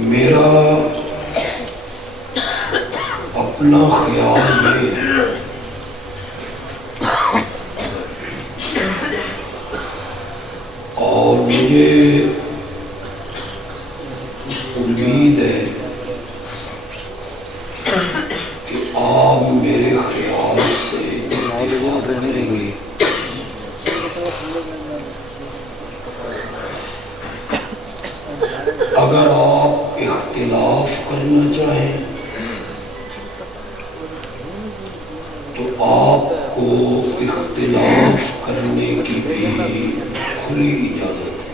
میرا اپنا خیال یہ اور مجھے امید ہے کہ آپ میرے خیال سے اتفاق کریں گے۔ اگر آپ اختلاف کرنا چاہیں تو آپ کو اختلاف کرنے کی بھی کھلی اجازت ہے۔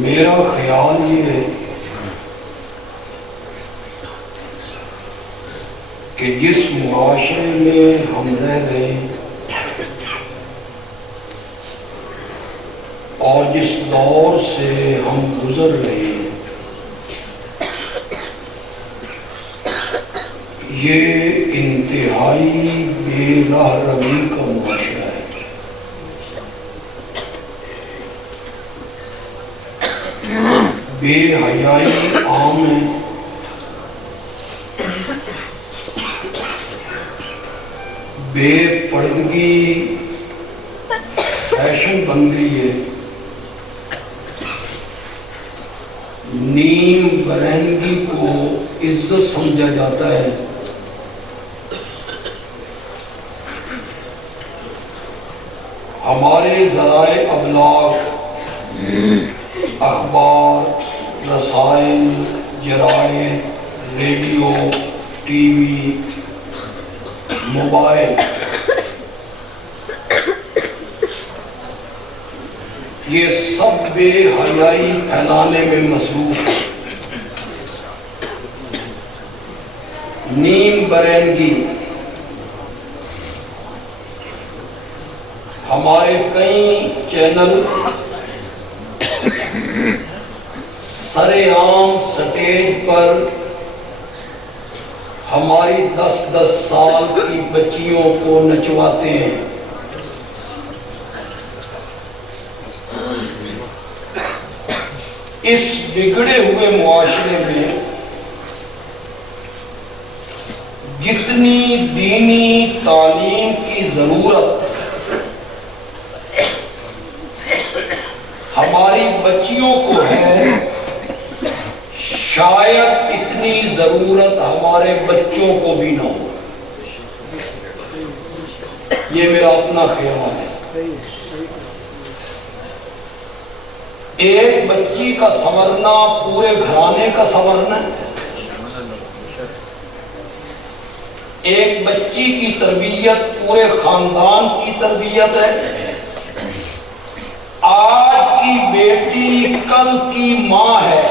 میرا خیال یہ ہے کہ جس معاشرے میں ہم رہ گئے اور جس دور سے ہم گزر رہے ہیں، یہ انتہائی بے راہ روی کا معاشرہ ہے۔ بے حیائی عام ہے، بے پردگی فیشن بن گئی ہے، نیم برہنگی کو عزت سمجھا جاتا ہے، ہمارے ذرائع ابلاغ، اخبار، رسائل، جرائد، ریڈیو، ٹی وی، موبائل، یہ سب بے حیائی پھیلانے میں مصروف ہے۔ نیم برہنگی، ہمارے کئی چینل سر عام سٹیج پر ہماری 10 سال کی بچیوں کو نچواتے ہیں۔ اس بگڑے ہوئے معاشرے میں جتنی دینی تعلیم کی ضرورت ہماری بچیوں کو ہے، شاید اتنی ضرورت ہمارے بچوں کو بھی نہ ہو۔ یہ میرا اپنا خیال ہے۔ ایک بچی کا سنورنا پورے گھرانے کا سنورنا ہے، ایک بچی کی تربیت پورے خاندان کی تربیت ہے۔ آج کی بیٹی کل کی ماں ہے،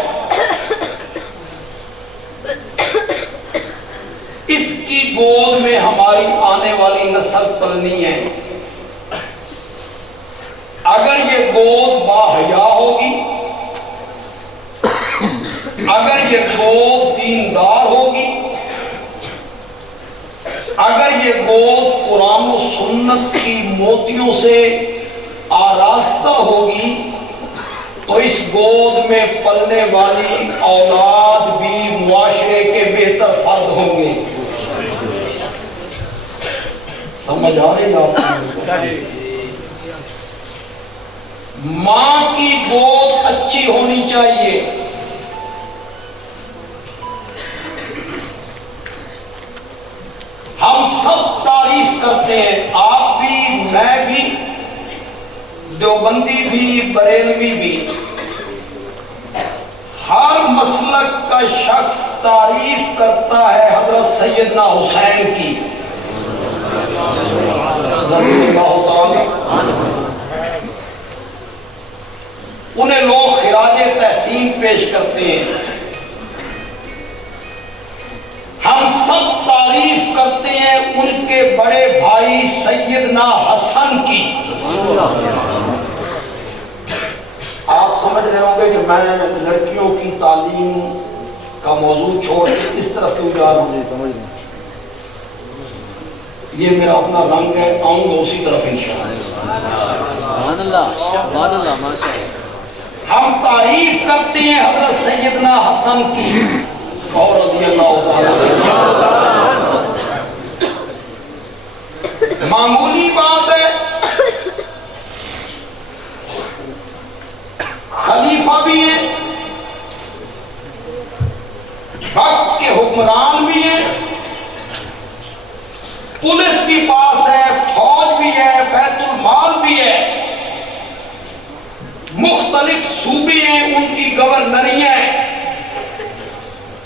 اس کی گود میں ہماری آنے والی نسل پلنی ہے۔ اگر یہ گود باحیا ہوگی، اگر یہ گود دیندار ہوگی، اگر یہ گود قرآن و سنت کی موتیوں سے آراستہ ہوگی، تو اس گود میں پلنے والی اولاد بھی معاشرے کے بہتر فرد ہوں گے۔ سمجھ آ رہی آپ کو؟ ماں کی گود اچھی ہونی چاہیے۔ ہم سب تعریف کرتے ہیں، آپ بھی، میں بھی، دیوبندی بھی، بریلوی بھی، ہر مسلک کا شخص تعریف کرتا ہے حضرت سیدنا حسین کی رضی اللہ تعالی۔ انہیں لوگ خراج تحسین پیش کرتے ہیں۔ ہم سب تعریف کرتے ہیں ان کے بڑے بھائی سیدنا حسن کی۔ آپ سمجھ رہے ہوں گے کہ میں لڑکیوں کی تعلیم کا موضوع چھوڑ کے اس طرف کیوں جا رہا ہوں۔ یہ میرا اپنا رنگ ہے، آؤں گا اسی طرف انشاءاللہ۔ سبحان اللہ ماشاءاللہ۔ ہم تعریف کرتے ہیں حضرت سیدنا حسن کی اور رضی اللہ تعالیٰ، معمولی بات ہے، خلیفہ بھی ہے، وقت کے حکمران بھی ہیں، پولیس بھی پاس ہے، فوج بھی ہے، بیت المال بھی ہے، مختلف صوبے ہیں، ان کی گورنری ہے،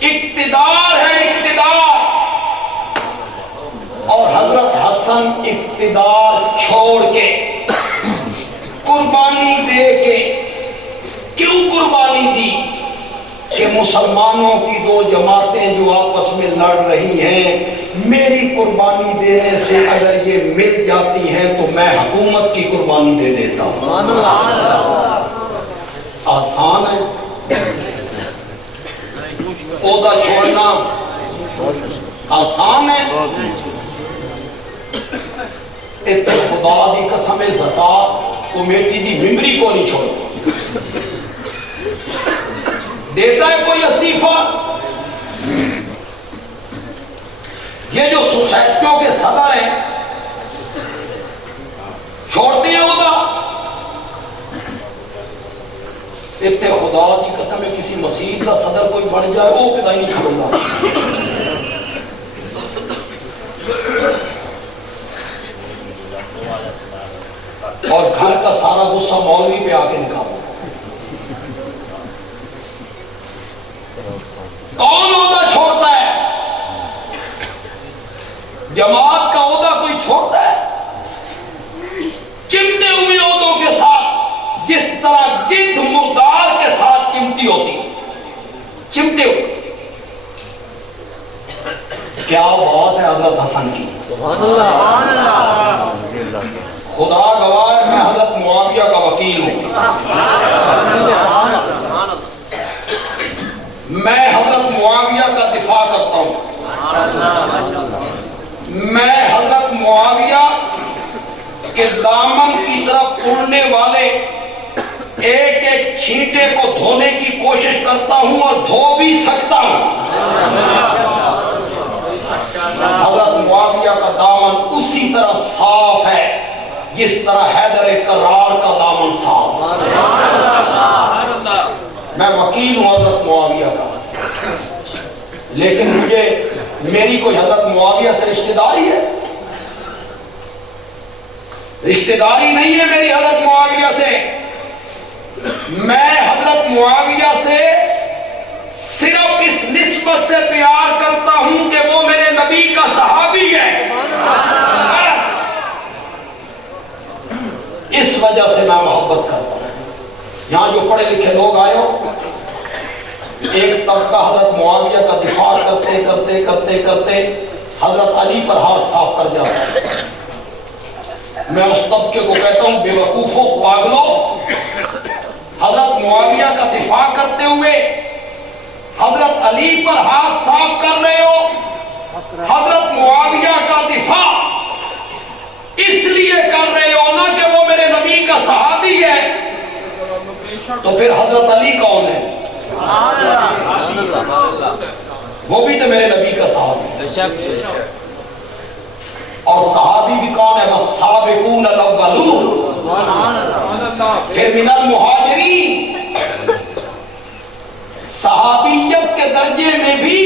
اقتدار ہے، اقتدار۔ اور حضرت حسن اقتدار چھوڑ کے، قربانی دے کے، کیوں قربانی دی؟ کہ مسلمانوں کی دو جماعتیں جو آپس میں لڑ رہی ہیں، میری قربانی دینے سے اگر یہ مل جاتی ہیں تو میں حکومت کی قربانی دے دیتا ہوں۔ آسان ہے عہدہ چھوڑنا، آسان ہے۔ اتنے خدا دی قسم زکات کمیٹی دی ممبری کو نہیں چھوڑتا، دیتا ہے کوئی استعفیٰ؟ یہ جو سوسائٹیوں کے صدر ہیں چھوڑتے ہیں عہدہ؟ اتنے خدا کی قسم ہے کسی مسجد کا صدر کوئی بن جائے وہ کدائی نہیں چھوڑتا۔ اور گھر کا سارا غصہ مولوی پہ آ کے نکالو۔ کون عہدہ چھوڑتا ہے؟ جماعت کا عہدہ کوئی چھوڑتا ہے؟ چمٹے ہوئے عہدوں کے ساتھ، جس طرح گدھ مردار کے ساتھ چمٹی ہوتی، چمٹے ہوئے۔ کیا بات ہے حضرت حسن کی، سبحان اللہ۔ خدا گواہ میں حضرت معاویہ کا وکیل ہوں، میں حضرت معاویہ کا دفاع کرتا ہوں، میں حضرت معاویہ کے دامن کی طرف اڑنے والے ایک ایک چھینٹے کو دھونے کی کوشش کرتا ہوں اور دھو بھی سکتا ہوں۔ حضرت معاویہ کا دامن اسی طرح صاف ہے جس طرح حیدر کرار کا دامن صاف۔ میں وکیل ہوں حضرت معاویہ کا، لیکن مجھے میری کوئی حضرت معاویہ سے رشتہ داری ہے؟ رشتہ داری نہیں ہے میری حضرت معاویہ سے۔ میں حضرت معاویہ سے صرف اس نسبت سے پیار کرتا ہوں کہ وہ میرے نبی کا صحابی ہے، بس اس وجہ سے میں محبت کرتا ہوں۔ یہاں جو پڑھے لکھے لوگ آئے ہو، ایک طبقہ حضرت معاویہ کا دفاع کرتے کرتے کرتے کرتے حضرت علی پر ہاتھ صاف کر جاتا ہے۔ میں اس طبقے کو کہتا ہوں بے وقوفو، پاگلو، حضرت معاویہ کا دفاع کرتے ہوئے حضرت علی پر ہاتھ صاف کر رہے ہو۔ حضرت معاویہ کا دفاع اس لیے کر رہے ہو نا کہ وہ میرے نبی کا صحابی ہے، تو پھر حضرت علی کون ہے؟ وہ بھی تو میرے نبی کا صحابی ہے، اور صحابی بھی کون ہے؟ والسابقون الاولون، پھر من المہاجرین۔ صحابیت کے درجے میں بھی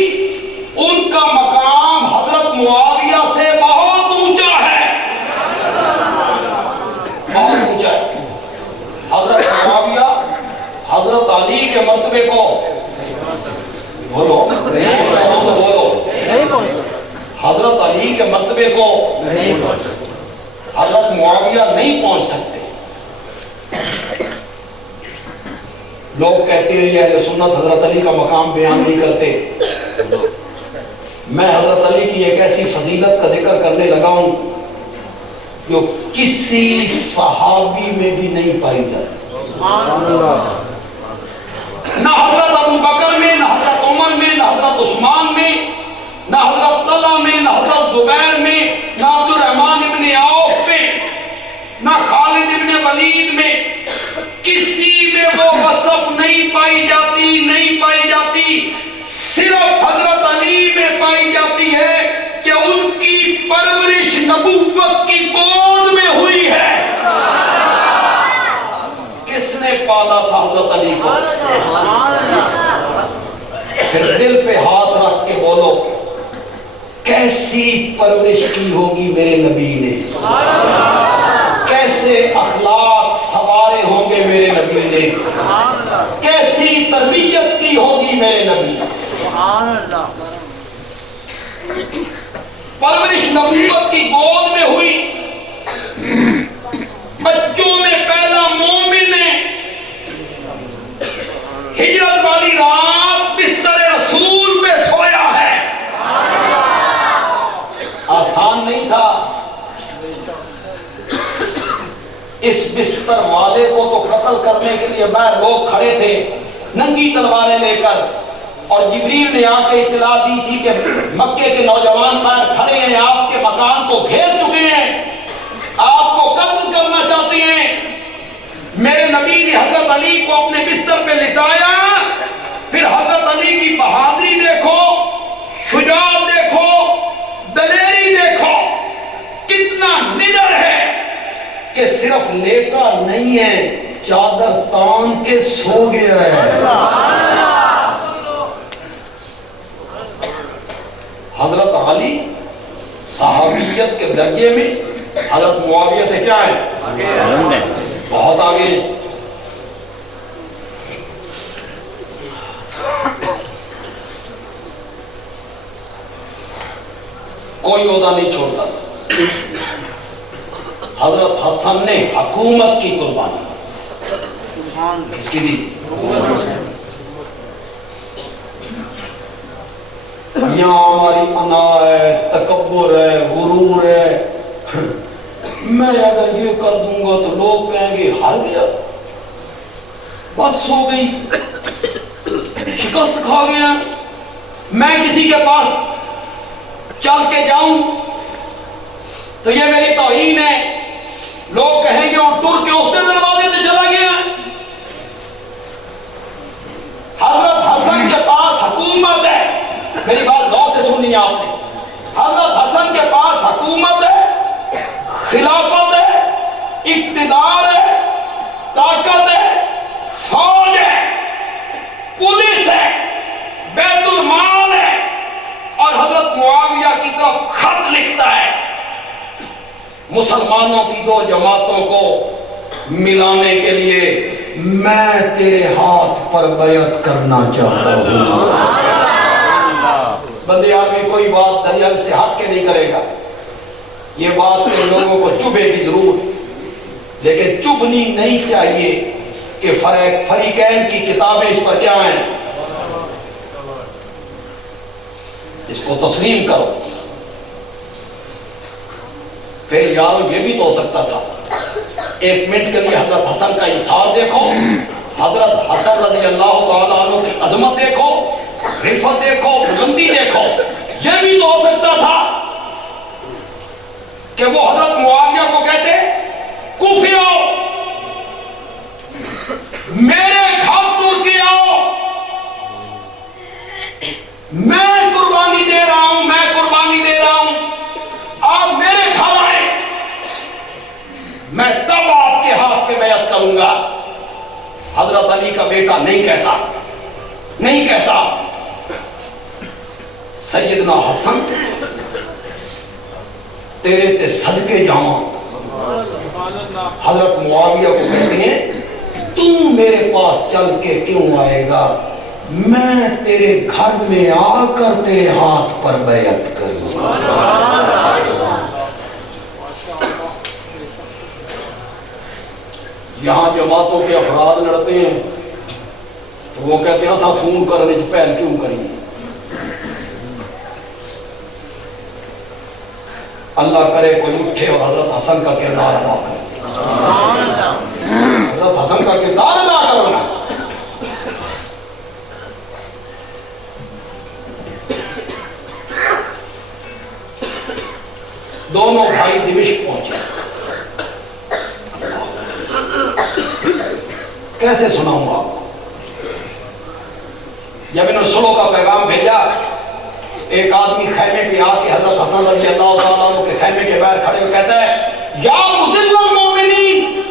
ان کا مقام حضرت معاویہ سے بہت اونچا ہے، بہت اونچا ہے۔ حضرت معاویہ حضرت علی کے مرتبے کو بولو حضرت علی کے مرتبے کو حضرت معاویہ نہیں پہنچ سکتے۔ لوگ کہتے ہیں یہ اہل سنت حضرت علی کا مقام بیان نہیں کرتے۔ میں حضرت علی کی ایک ایسی فضیلت کا ذکر کرنے لگا ہوں جو کسی صحابی میں بھی نہیں پائی جاتی، نہ حضرت ابو بکر میں، نہ حضرت عمر میں، نہ حضرت عثمان میں، نہ حضرت طلحہ میں، نہ حضرت زبیر میں، نہ عبد والد میں کسی میں وہ وصف نہیں پائی جاتی، صرف حضرت علی میں پائی جاتی ہے کہ ان کی پرورش نبوت کی گود میں ہوئی ہے۔ کس نے پالا تھا حضرت علی کو؟ پھر دل پہ ہاتھ رکھ کے بولو، کیسی پرورش کی ہوگی میرے نبی نے، کیسے اخلاق سوارے ہوں گے میرے نبی نے، کیسی تربیت کی ہوگی میرے نبی۔ پرورش نبوت کی گود میں ہوئی، بچوں میں پہلا مومن ہے، ہجرت والی رات بستر رسول پہ سویا ہے۔ آسان نہیں تھا، اس بستر والے کو تو قتل کرنے کے لیے باہر لوگ کھڑے تھے ننگی تلواریں لے کر، اور جبریل نے آ کے اطلاع دی تھی کہ مکے کے نوجوان باہر کھڑے ہیں، آپ کے مکان کو گھیر چکے ہیں، آپ کو قتل کرنا چاہتے ہیں۔ میرے نبی نے حضرت علی کو اپنے بستر پہ لٹایا، پھر حضرت علی کی بہادری دیکھو، شجاعت دیکھو، دلیری دیکھو، کتنا نڈر ہے کہ صرف لیٹا نہیں ہے، چادر تان کے سو گیا ہے۔ حضرت علی صحابیت کے درجے میں حضرت معاویہ سے کیا ہے؟ بہت آگے۔ کوئی عہدہ نہیں چھوڑتا۔ حضرت حسن نے حکومت کی قربانی کس کی دی؟ یہاں ہماری انا ہے، تکبر ہے، غرور ہے، میں اگر یہ کر دوں گا تو لوگ کہیں گے ہار گیا، بس ہو گئی، شکست کھا گیا، میں کسی کے پاس چل کے جاؤں تو یہ میری توہین ہے، لوگ کہیں گے وہ ٹر کے اس نے دروازے سے چلا گیا۔ حضرت حسن کے پاس حکومت ہے، میری بات غور سے سنی آپ نے، حضرت حسن کے پاس حکومت ہے، خلافت ہے، اقتدار ہے، طاقت ہے، فوج ہے، پولیس ہے، بیت المال ہے، اور حضرت معاویہ کی طرف خط لکھتا ہے، مسلمانوں کی دو جماعتوں کو ملانے کے لیے میں تیرے ہاتھ پر بیعت کرنا چاہتا ہوں۔ بندے آدمی کوئی بات دلیل سے ہٹ کے نہیں کرے گا، یہ بات ان لوگوں کو چبھے گی ضرور، لیکن چبھنی نہیں چاہیے کہ فریقین کی کتابیں اس پر کیا ہیں، اس کو تسلیم کرو۔ پھر یارو یہ بھی تو ہو سکتا تھا، ایک منٹ کے لیے حضرت حسن کا اظہار دیکھو، حضرت حسن رضی اللہ تعالیٰ عنہ کی عظمت دیکھو، رفعت دیکھو، بلندی دیکھو، یہ بھی تو ہو سکتا تھا کہ وہ حضرت معاویہ کو کہتے کوفیو میرے گھر ٹر کے آؤ، میں قربانی دے رہا ہوں، میں قربانی دے رہا ہوں، آپ میرے گھر آئے، میں تب آپ کے ہاتھ پہ بیعت کروں گا۔ حضرت علی کا بیٹا نہیں کہتا سیدنا حسن تیرے تے صدقے جاؤں۔ حضرت معاویہ کو کہتے ہیں تو میرے پاس چل کے کیوں آئے گا، میں تیرے گھر میں آ کر تیرے ہاتھ پر بیعت کروں گا۔ یہاں جماعتوں کے افراد لڑتے ہیں تو وہ کہتے ہیں ایسا فون کرنے سے پہل کیوں کریے، اللہ کرے کوئی اٹھے اور حضرت حسن کا کردار ادا کرے، حضرت حسن کا کردار ادا کرنا۔ دونوں بھائی دمشق پہنچے، کیسے سناؤں آپ کو؟ جب انہوں نے صلح کا پیغام بھیجا، ایک آدمی خیمے پہ آ کے حضرت حسن رضی اللہ تعالیٰ عنہ کے خیمے کے باہر کھڑے ہو کہتا ہے یا مذل المومنین،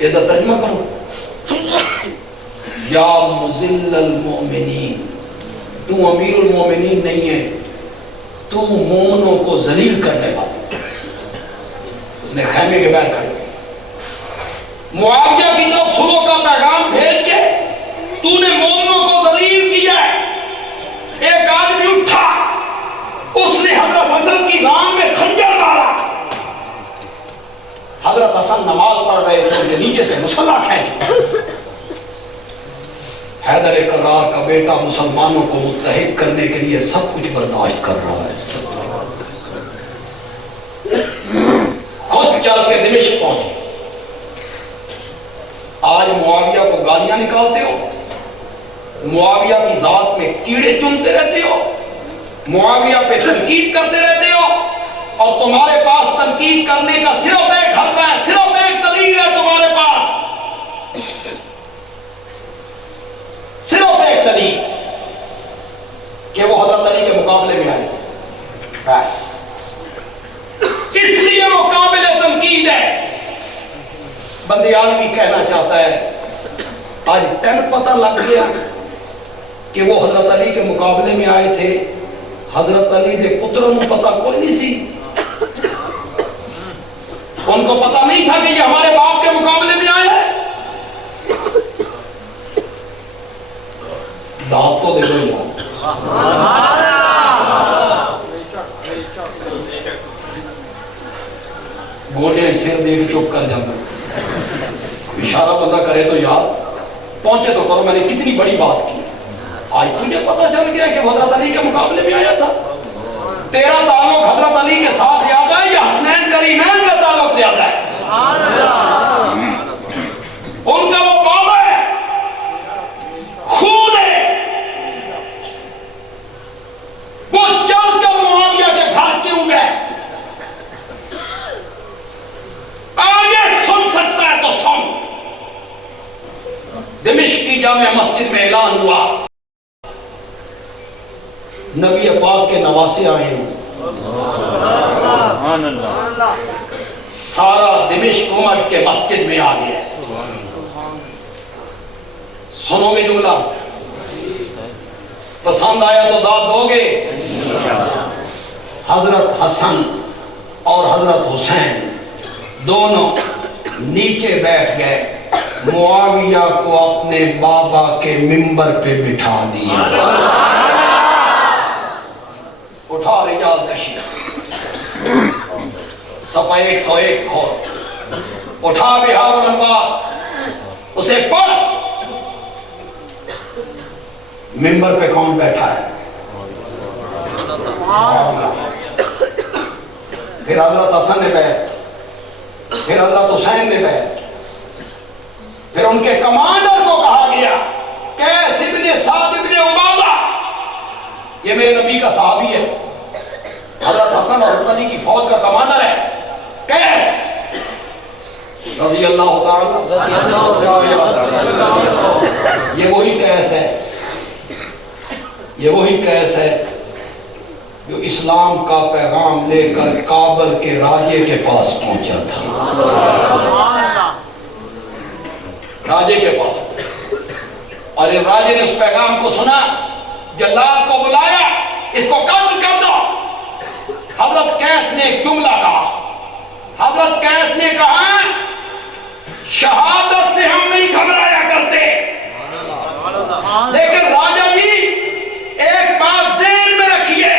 ادھر ترجمہ کرو، یا مذل المومنین، تو امیر المومنین نہیں ہے، تو مومنوں کو ذلیل کرنے والا۔ اس نے خیمے کے باہر کھڑے معاویہ کی طرف صلح کا پیغام بھیج کے تو نے مومنوں کو ذلیل کیا ہے۔ ایک آدمی اٹھا، اس نے حضرت حسن کی ران میں خنجر مارا۔ حضرت حسن نماز پڑھ رہے تھے، ان کے نیچے سے مسلح کھینچ، حیدر کرار کا بیٹا مسلمانوں کو متحد کرنے کے لیے سب کچھ برداشت کر رہا ہے، خود چل کے دمشق پہنچے۔ آج معاویہ کو گالیاں نکالتے ہو، معاویہ کی ذات میں کیڑے چنتے رہتے ہو، معاویہ پہ تنقید کرتے رہتے ہو، اور تمہارے پاس تنقید کرنے کا صرف ایک حق ہے، صرف ایک دلیل ہے تمہارے پاس، صرف ایک دلیل کہ وہ حضرت علی کے مقابلے میں آئے تھے، بس اس لیے وہ قابل تنقید ہے۔ بندے عالمی کہنا چاہتا ہے آج تین پتہ لگ گیا کہ وہ حضرت علی کے مقابلے میں آئے تھے، حضرت علی دے پتروں کو پتہ کوئی نہیں سی، ان کو پتہ نہیں تھا کہ یہ ہمارے باپ کے مقابلے میں آئے ہیں۔ دعوت تو دے دو یار، گوٹے سر دیکھ چپ کر جانا، اشارہ بندہ کرے تو یار پہنچے تو کرو، میں نے کتنی بڑی بات کی، آج تجھے پتہ چل گیا کہ حضرت علی کے مقابلے میں آیا تھا۔ تیرا تعلق حضرت علی کے ساتھ زیادہ ہے یا حسنین کریمین کا تعلق زیادہ ہے؟ ان کا وہ بابا ہے، خون ہے، وہ چل کر معاویہ کے گھر کیوں گئے؟ آگے سن سکتا ہے تو سن۔ دمشق کی جامع مسجد میں اعلان ہوا نبی پاک کے نواسے آئے ہیں، سارا دمشق امٹ کے مسجد میں آ گیا۔ سنو گے جملہ؟ پسند آیا تو داد دو گے؟ حضرت حسن اور حضرت حسین دونوں نیچے بیٹھ گئے، معاویہ کو اپنے بابا کے منبر پہ بٹھا دیا۔ اٹھا رجال کشی، صفحہ 101 کھول، اٹھا بہار الانوار، اسے پڑھ۔ منبر پہ کون بیٹھا ہے؟ پھر حضرت حسن نے بیٹھ، پھر حضرت حسین نے بیٹھ، پھر ان کے کمانڈر کو کہا گیا قیس ابن سعد ابن عبادہ، یہ میرے نبی کا صحابی ہے، حضرت حسن اور حضرت علی کی فوج کا کمانڈر ہے، قیس رضی اللہ تعالی، یہ وہی قیس ہے، یہ وہی قیس ہے جو اسلام کا پیغام لے کر کابل کے راجے کے پاس پہنچا تھا، راجے کے پاس، اور یہ راجے نے اس پیغام کو سنا، جلاد کو بلایا، اس کو قتل کر دو۔ حضرت قیس نے ایک جملہ کہا، حضرت قیس نے کہا شہادت سے ہم نہیں گھبرایا کرتے، لیکن راجہ جی ایک بات ذہن میں رکھیے،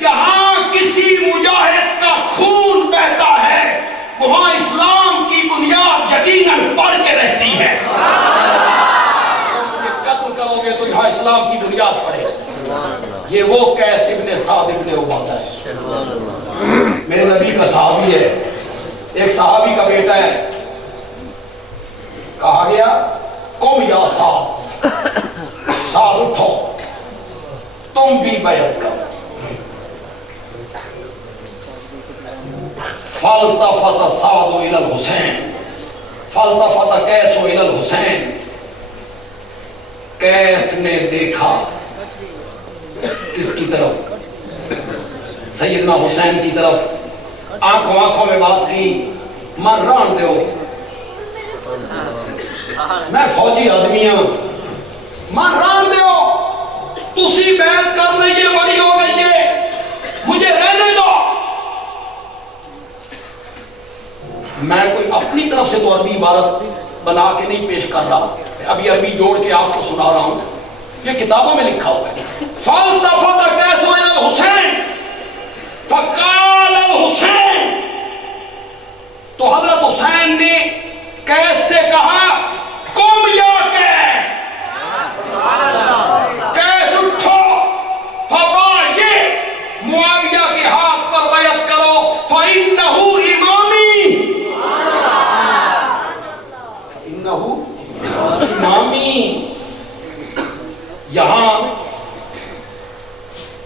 جہاں کسی مجاہد کا خون بہتا ہے وہاں اسلام کی بنیاد یقیناً بڑھ کے رہتی ہے۔ قتل کرو گے تو یہاں اسلام کی بنیاد پڑے۔ یہ وہ قیس ابن سعد ابن عبادہ ہے، میرے نبی کا صحابی ہے، ایک صحابی کا بیٹا ہے۔ کہا گیا قم یا سعد، سعد اٹھو تم بھی بیعت کرو۔ فالتفت سعد الى الحسین فالتفت قیس الى الحسین، قیس نے دیکھا کس کی طرف؟ سیدنا حسین کی طرف، آنکھوں آنکھوں میں بات کی، من ران دیو میں فوجی آدمی ہوں، من ران دیو تسی بیعت کر لئیے، بڑی ہو گئی ہے، مجھے رہنے دو۔ میں کوئی اپنی طرف سے تو عربی عبارت بنا کے نہیں پیش کر رہا، ابھی عربی جوڑ کے آپ کو سنا رہا ہوں، یہ کتابوں میں لکھا ہوا ہے۔ فَالْتَفَتَ قَيْسُ إِلَى الْحُسَيْنِ فَقَالَ الْحُسَيْنِ، تو حضرت حسین نے قیس سے کہا قُمْ یا قیس، قیس اٹھو، فبایع، معاویہ کے ہاتھ پر بیعت کرو، فَإِنَّهُ إِمَامِي، فَإِنَّهُ إِمَامِي۔ یہاں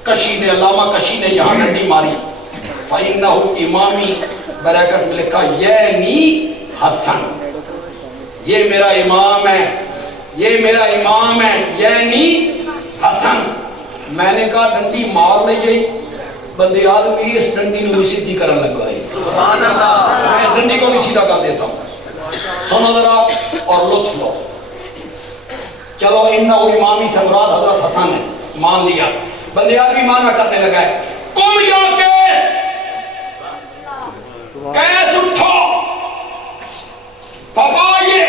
کشی نے، علامہ کشی نے یہاں ڈنڈی ماری، فَإِنَّهُ إِمَامِي، بریکٹ میں لکھا یعنی حسن، یہ میرا امام ہے، یہ میرا امام ہے، یعنی حسن۔ میں نے کہا ڈنڈی مار لئی، بندے آدمی اس ڈنڈی نے سیدھی کرن لگا ہے، سبحان اللہ، میں ڈنڈی کو بھی سیدھا کر دیتا ہوں۔ سنو ذرا اور لطف لو، چلو انہو امامی سے مراد حضرت حسن ہے، مان لیا، بندے آدمی مانا کرنے لگا ہے، قم یا قیس، قیس اٹھو، فبایع،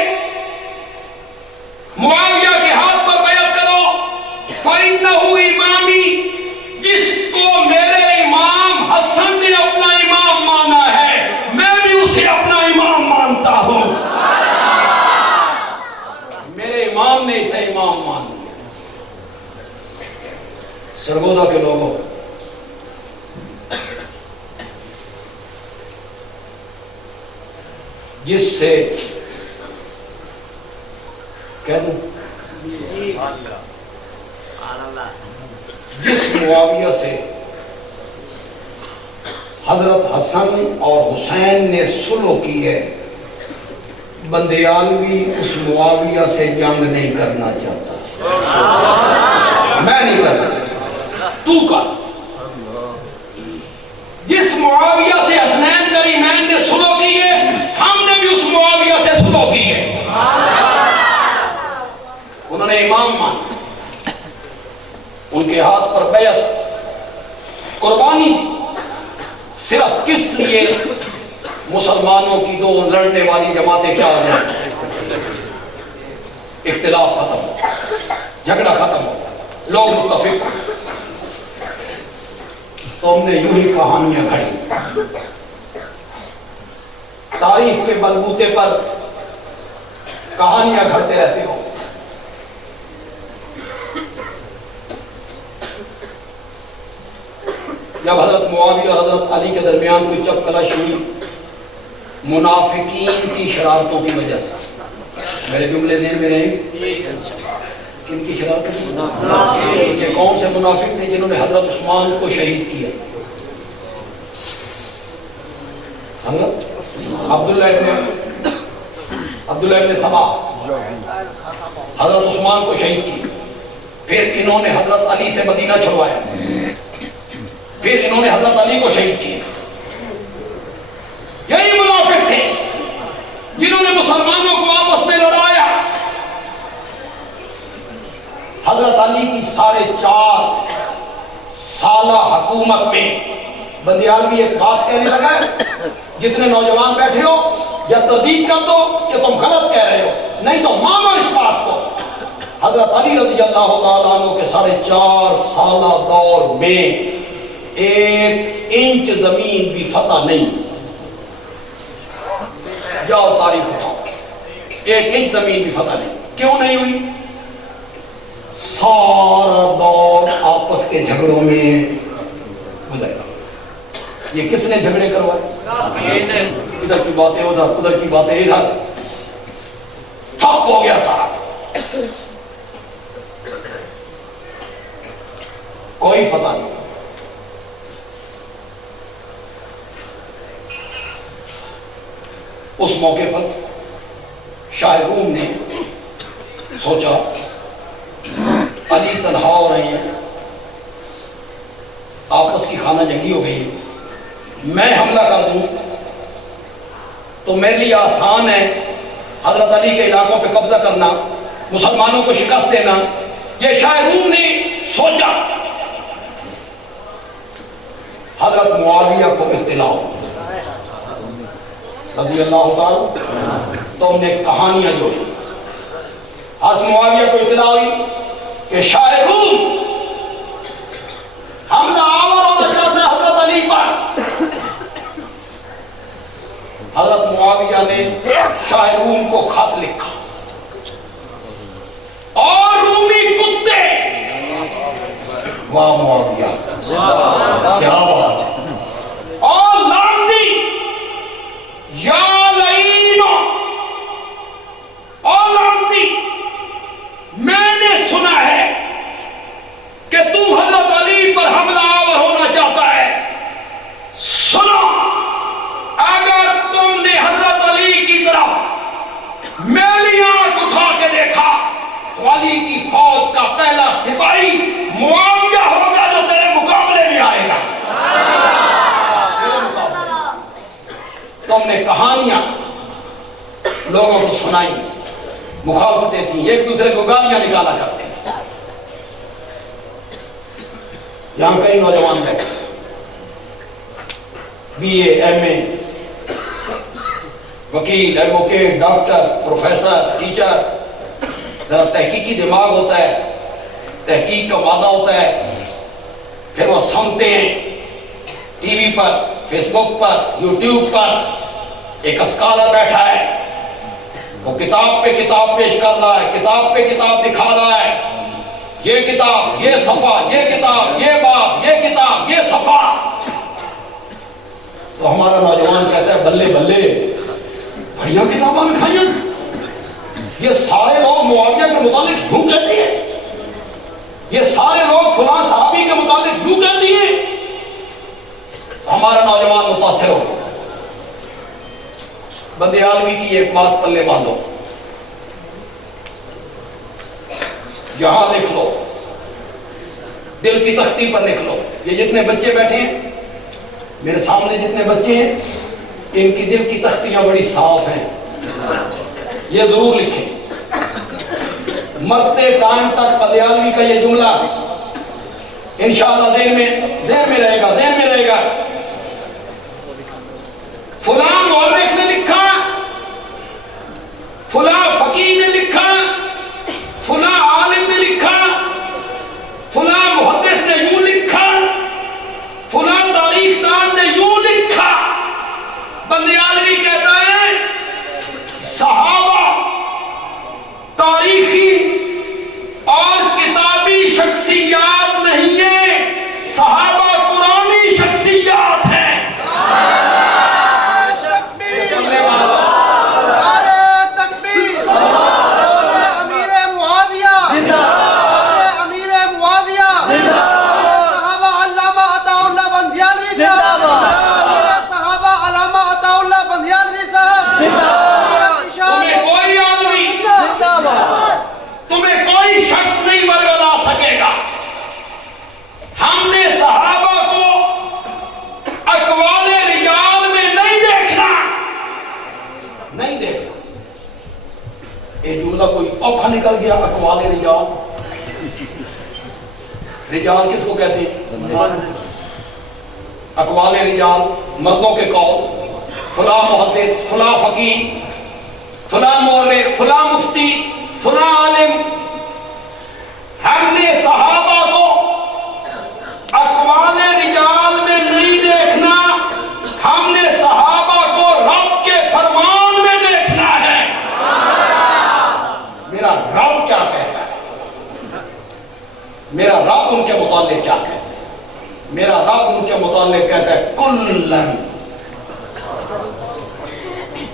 معاویہ کے ہاتھ پر بیعت کرو، فَإِنَّهُ إِمَامِي، جس کو میرے امام حسن نے اپنا امام مانا ہے، میں بھی اسے اپنا امام مانتا ہوں، میرے امام نے اسے امام مان لیا۔ سرگودا کے لوگوں، جس سے کہہ دوں، جس معاویہ سے حضرت حسن اور حسین نے صلح کی ہے، بندیالوی اس معاویہ سے جنگ نہیں کرنا چاہتا، میں نہیں کرنا چاہتا، تو کر۔ جس معاویہ سے حسنین کریمین نے صلح کی ہے، ہم نے بھی اس معاویہ سے صلح کی ہے۔ انہوں نے امام مانا، ان کے ہاتھ پر بیعت، قربانی دی، صرف کس لیے؟ مسلمانوں کی دو لڑنے والی جماعتیں کیا ہو جائیں، اختلاف ختم ہو، جھگڑا ختم ہو، لوگ متفق ہو۔ تو ہم نے یوں ہی کہانیاں گھڑی، تاریخ کے بلبوتے پر کہانیاں گھڑتے رہتے ہو۔ جب حضرت معاویہ اور حضرت علی کے درمیان کوئی چپ کلش ہوئی، منافقین کی شرارتوں کی وجہ سے، میرے جملے ذہن میں رہیں، کن کی شرارتوں کی؟ یہ کون سے منافق تھے جنہوں نے حضرت عثمان کو شہید کیا؟ حضرت عبداللہ ابن سبا حضرت عثمان کو شہید کی، پھر انہوں نے حضرت علی سے مدینہ چھڑوایا، پھر انہوں نے حضرت علی کو شہید کیا۔ یہی منافق تھے جنہوں نے مسلمانوں کو آپس میں لڑایا۔ حضرت علی کی 4.5 سالہ حکومت میں بندیالوی ایک بات کہنے لگا ہے، جتنے نوجوان بیٹھے ہو یا تردید کر دو کہ تم غلط کہہ رہے ہو، نہیں تو مانو اس بات کو، حضرت علی رضی اللہ تعالیٰ عنہ کے 4.5 سالہ دور میں 1 انچ زمین بھی فتح نہیں، جاؤ تاریخ اٹھاؤ، 1 انچ زمین بھی فتح نہیں۔ کیوں نہیں ہوئی؟ سارا دور آپس کے جھگڑوں میں گزرا۔ یہ کس نے جھگڑے کروائے؟ ادھر کی باتیں ادھر، ادھر کی باتیں ادھر، ٹھپ ہو گیا سارا، کوئی فتح نہیں۔ اس موقع پر شاہ روم نے سوچا علی تنہا ہو رہے ہیں، آپس کی خانہ جنگی ہو گئی ہے، میں حملہ کر دوں تو میرے لیے آسان ہے حضرت علی کے علاقوں پہ قبضہ کرنا، مسلمانوں کو شکست دینا۔ یہ شاہ روم نے سوچا۔ حضرت معاویہ کو اطلاع رضی اللہ تعالی، تو ہم نے کہانیاں جوڑی۔ حضرت معاویہ کو اطلاع ہوئی کہ شاہ روم حملہ آور ہونا چاہتا ہے حضرت علی پر۔ حضرت معاویہ نے شاہ روم کو خط لکھا، اور رومی کتے، واہ معاویہ کیا بات ہے، اور لعنتی یا لعینو، اور لعنتی میں نے سنا ہے کہ تم حضرت علی پر حملہ آور ہونا چاہتا ہے۔ سنو، اگر تم نے حضرت علی کی طرف میلی آنکھ اٹھا کے دیکھا تو علی کی فوج کا پہلا سپاہی معاویہ ہوگا جو تیرے مقابلے میں آئے گا۔ تو ہم نے کہانیاں لوگوں کو سنائی، مخالفتیں تھیں، ایک دوسرے کو گالیاں نکالا کرتے ہیں۔ یہاں کئی نوجوان بیٹھے، بی اے، ایم اے، وکیل، ایڈوکیٹ، ڈاکٹر، پروفیسر، ٹیچر، ذرا تحقیقی دماغ ہوتا ہے، تحقیق کا مادہ ہوتا ہے، پھر وہ سنتے ہیں ٹی وی پر، فیس بک پر، یوٹیوب پر۔ ایک اسکالر بیٹھا ہے، وہ کتاب پہ کتاب پیش کر رہا ہے، کتاب پہ کتاب دکھا رہا ہے، یہ کتاب، یہ صفحہ، یہ کتاب، یہ باب، یہ کتاب، یہ صفحہ۔ تو ہمارا نوجوان کہتا ہے بلے بلے، بڑھیا کتابوں میں کھائیں، یہ سارے لوگ معاویہ کے متعلق کیوں کہتے ہیں، یہ سارے لوگ فلاں صحابی کے متعلق کیوں کہتے ہیں۔ تو ہمارا نوجوان متاثر ہو، بندے عالمی کی ایک بات پلے باندھو، یہاں لکھ لو، دل کی تختی پر لکھ لو۔ یہ جتنے بچے بیٹھے ہیں میرے سامنے، جتنے بچے ہیں، ان کی دل کی تختیاں بڑی صاف ہیں، یہ ضرور لکھیں۔ مرتے ٹائم تک بدیالوی کا یہ جملہ انشاءاللہ ذہن میں رہے گا، ذہن میں رہے گا۔ فلاں مورخ نے لکھا، فلاں فقیہ نے لکھا، فلاں عالم نے لکھا، فلاں محدث نے یوں لکھا، فلاں تاریخ دان نے یوں لکھا۔ بندیالوی کہتا ہے صحابہ تاریخی اور کتابی شخصیات نہیں ہیں، صحابہ قرآنی شخصیات ہیں۔ ہم نے صحابہ کو اقوال رجال میں نہیں دیکھنا، نہیں دیکھنا۔ یہ جملہ کوئی اوکھا نکل گیا، اقوال رجال۔ رجال کس کو کہتے ہیں؟ اقوال رجال مردوں کے قول، فلاں محدث، فلاں فقیہ، فلاں مورخ، فلاں مفتی، فلاں عالم۔ ہم نے صحابہ کو اقوال رجال میں نہیں دیکھنا، ہم نے صحابہ کو رب کے فرمان میں دیکھنا ہے۔ میرا رب کیا کہتا ہے، میرا رب ان کے متعلق کیا کہتا ہے۔ میرا رب ان کے متعلق کہتا ہے کلن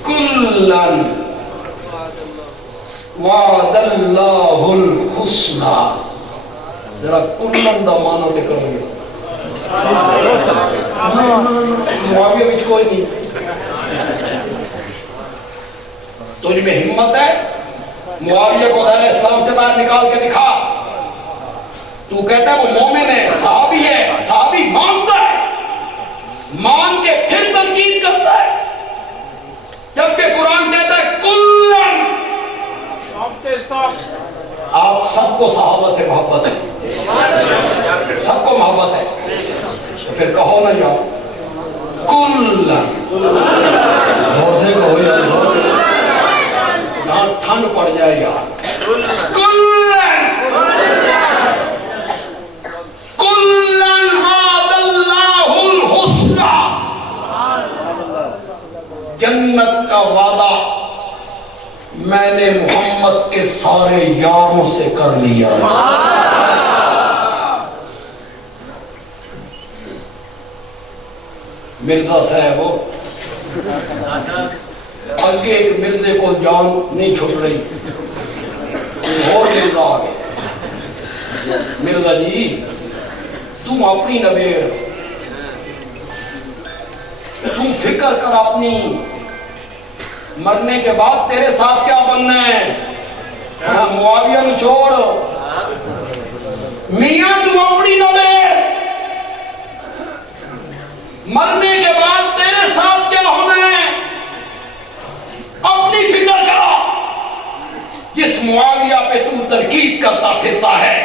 کلن وعد اللہ الحسنى۔ ذرا کلن دا معنی تے کرو گے، معاویہ وچ کوئی نہیں، تجھ میں ہمت ہے؟ معاویہ کو دائرہ اسلام سے باہر نکال کے دکھا. تو کہتا ہے وہ مومن ہے، صحابی ہے، صحابی مانتا ہے، مان کے پھر تنقید کرتا ہے، جبکہ قرآن کہتا ہے کلن. آپ سب کو صحابہ سے محبت ہے، سب کو محبت ہے، تو پھر کہو نا یار کلن. غور سے کہو یار، یہاں ٹھنڈ پڑ جائے یار. کلن کلن وعد اللہ الحسنی، جنت کا وعدہ میں نے محمد کے سارے یاروں سے کر لیا. مرزا صاحب ہو، آگے ایک مرزے کو جان نہیں چھوٹ رہی، اور مرزا آگے. مرزا جی تم اپنی نبیڑ، تم فکر کر اپنی، مرنے کے بعد تیرے ساتھ کیا بننا ہے. معاویہ نو چھوڑ، میاں تم اپنی نبیڑ، مرنے کے بعد تیرے ساتھ کیا ہونا ہے اپنی فکر کرو. جس معاویہ پہ تو تنقید کرتا پھرتا ہے،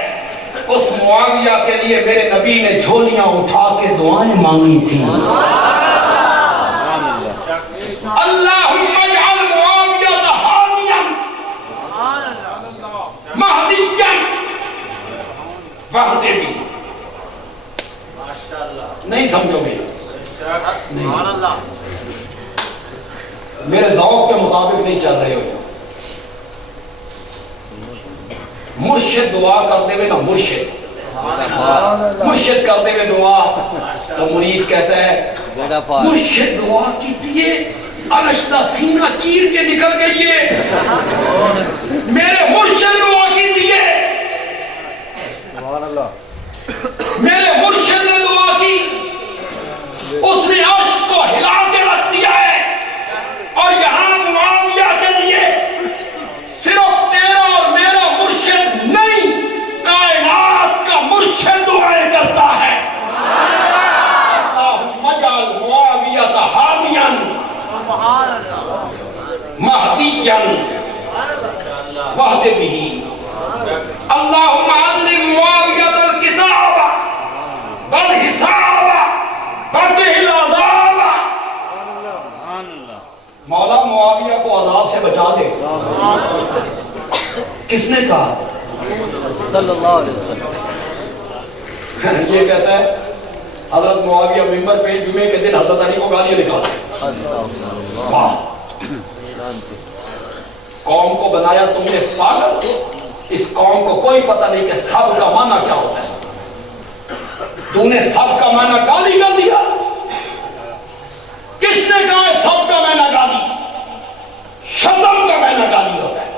اس معاویہ کے لیے میرے نبی نے جھولیاں اٹھا کے دعائیں مانگی تھی. اللہم اجعل معاویہ ہادیا مہدیا واہد بھی. نہیں سمجھو گے؟ نہیں سمجھو. میرے ذوق کے مطابق نہیں چل رہے ہو. مرشد دعا کرتے ہوئے نا، مرشد کرتے ہوئے دعا تو مرید کہتا ہے مرشد دعا کیتی ہے، عرش دا سینہ چیر کے نکل گئی ہے. میرے مرشد دعا کیتی ہے، میرے مرشد نے دعا کی، اس نے عرش کو ہلا کے رکھ دیا ہے. اور یہاں معاویہ کے لیے صرف تیرا اور میرا مرشد نہیں، کائنات کا مرشد دعائیں کرتا ہے. اللہم اجعل معاویہ ہادیا مہدیا واہد بھی. اللہم علم معاویہ الکتاب والحساب وقہ العذاب. مولا معاویہ کو عذاب سے بچا دے. کس نے کہا؟ صلی اللہ علیہ وسلم. یہ کہتا ہے حضرت معاویہ ممبر پہ جمعے کے دن حضرت علی کو گالیاں نکالتے. قوم کو بنایا تم نے پاگل. اس قوم کو کوئی پتہ نہیں کہ سب کا معنی کیا ہوتا ہے. تم نے سب کا معنی گالی کر دیا. کس نے کہا ہے سب کا معنی گالی؟ شتم کا معنی گالی ہوتا ہے.